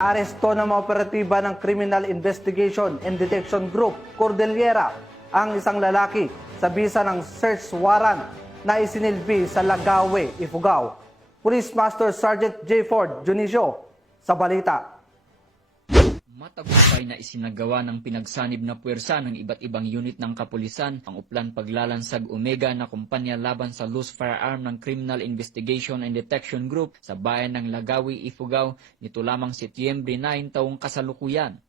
Aresto ng mga operatiba ng Criminal Investigation and Detection Group, Cordillera, ang isang lalaki sa bisa ng search warrant na isinilbi sa Lagawe, Ifugao. Police Master Sergeant J. Ford Junicio sa balita. Matagumpay na isinagawa ng pinagsanib na puwersa ng iba't ibang unit ng kapulisan ang Uplan Paglalansag Omega na kumpanya laban sa loose firearm ng Criminal Investigation and Detection Group sa bayan ng Lagawi, Ifugao nito lamang Setyembre 9 taong kasalukuyan.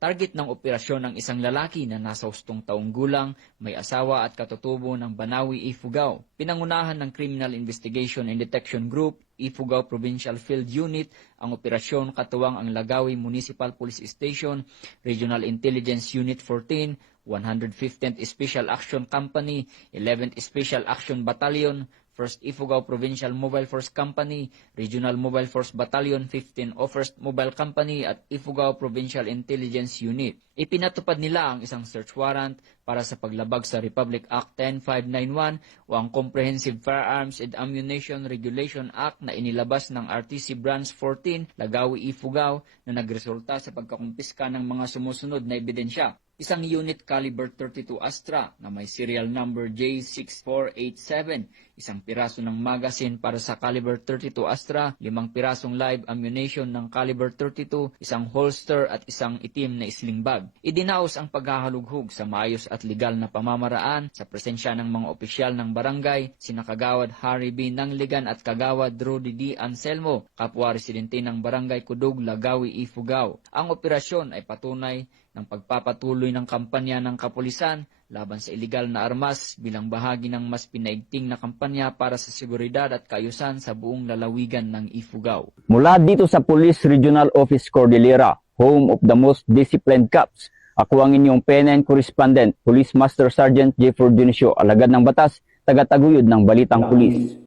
Target ng operasyon ng isang lalaki na nasa 8 taong gulang, may asawa at katutubo ng Banawi, Ifugao. Pinangunahan ng Criminal Investigation and Detection Group, Ifugao Provincial Field Unit, ang operasyon katuwang ang Lagawi Municipal Police Station, Regional Intelligence Unit 14, 115th Special Action Company, 11th Special Action Battalion, 1st Ifugao Provincial Mobile Force Company, Regional Mobile Force Battalion 15 o 1st Mobile Company at Ifugao Provincial Intelligence Unit. Ipinatupad nila ang isang search warrant para sa paglabag sa Republic Act 10591 o ang Comprehensive Firearms and Ammunition Regulation Act na inilabas ng RTC Branch 14, Lagawi, Ifugao na nagresulta sa pagkakumpiska ng mga sumusunod na ebidensya. Isang unit caliber 32 Astra na may serial number J6487, isang piraso ng magazine para sa caliber 32 Astra, 5 pirasong live ammunition ng caliber 32, isang holster at isang itim na sling bag. Idinaos ang paghahalughog sa maayos at legal na pamamaraan sa presensya ng mga opisyal ng barangay, sina Kagawad Harry B. Nangligan at Kagawad Rudy D. Anselmo, kapwa residente ng barangay Kudug, Lagawi, Ifugao. Ang operasyon ay patunay ng pagpapatuloy ng kampanya ng kapulisan laban sa iligal na armas bilang bahagi ng mas pinaigting na kampanya para sa seguridad at kaayusan sa buong lalawigan ng Ifugao. Mula dito sa Police Regional Office Cordillera, home of the most disciplined cops, ako ang inyong PNN correspondent, Police Master Sergeant J. Ford Junicio, alagad ng batas, taga-taguyod ng Balitang Pulis.